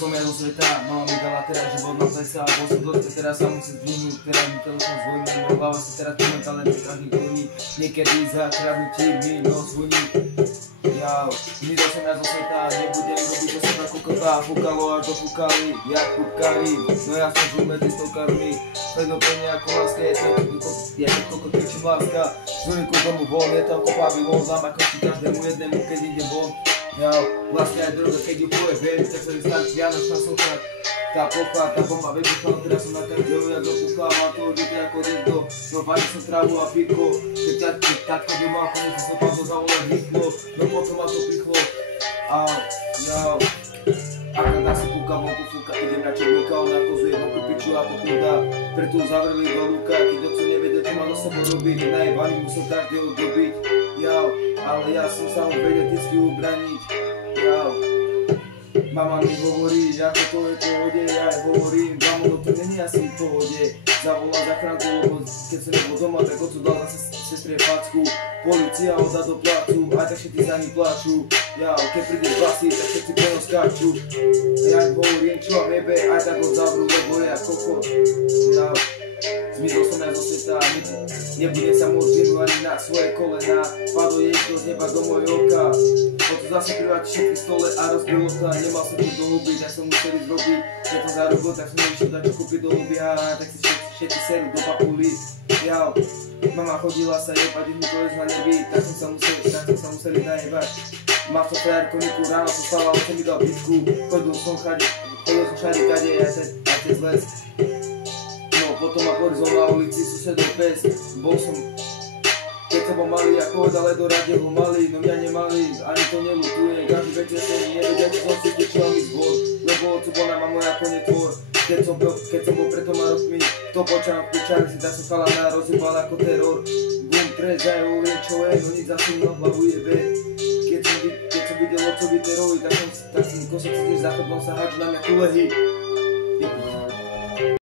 som ja zo sveta, mama mi dala teraz život na plesa. Bol som dosť, teraz sa musím zdvihnúť, teraz mi telefón zvoní, no hlava sa teraz momentálne každý koní. Niekedy za kradnutím mi nos voní. Zmizol som ja zo sveta, nebudem robiť do seba kokota. Fúkalo až do fúkali, jak kúpkari. No ja som žil medzi stovkármi, predo pre nejako láska, je to kokot kričím láska. Zvoním ku domu von, je tam kopa Babylon, dám ako si každému jednému, keď ide von. Vlastne aj droga, keď ju pojebem, tak sa vystaviť vianočná socha. Tá plocha, tá bomba vybuchla, teraz som na každého, jak dopuchla. Mám toho dieťa ako niekto, no vadí som trávu a píko. Keď tatko by mal komu sa pán to zavolať rýchlo, no potom ma to prichlo. Ak dá si kúka, vonku fúka, idem na černíka, on nakozuje vonku piču a pokúda. Preto zavreli do lúka, keď oco nevedel, čo má do seba robiť. Najebaný musel každého dobiť, ale ja som sa ho vedel vždycky ubraniť. Mama mi hovorí, ako to je v pohode, ja aj hovorím, mamo, no to není asi v pohode. Zavolá zachránku, lebo keď som nebol doma, tak oco dal zase sestre facku. Polícia ho dá do placu, aj tak všetci za ní plačú. Keď príde vlasy, tak všetci plno skáču. Ja im hovorím, čo vám jebe, aj tak ho zavrú, lebo ja kokot. Zmizol som ja zo sveta, nebudem sa môcť zvinúť ani na svoje kolená. Padlo jedno z neba do mojho oka, potom zase privať všetky stole a rozbil okna. Nemal som tu do huby, tak som musel ísť robiť. Keď som zarobil, tak som nevyšiel dať čo kúpiť do huby, tak si všetci serú do papuli. Mama chodila sa jebať, mi to je na nebi, tak som sa musel ísť najebať. Mal som frajerku Niku, ráno som stala, on mi dal bitku. Chodil som všade kade, aj cez les. Potom ma porizol na ulici, susedol pes. Bol som, keď som bol malý, ako ale do rade ho mali. No mňa nemali, ani to nelutuje. Každý večer som nevedia, čo som si tečil mi zbor. Lebo oco bol na mamu ako netvor. Keď som bol pred 2 rokmi, to počal v pičari si, tak som chalana rozjebal ako teror. Bum, trezaj, hovorím čo je, no nič zase mnou hlavu jebe. Keď som videl ocovi terovi, tak som kosok si tým záchodom sa hádžu na mňa kulehy.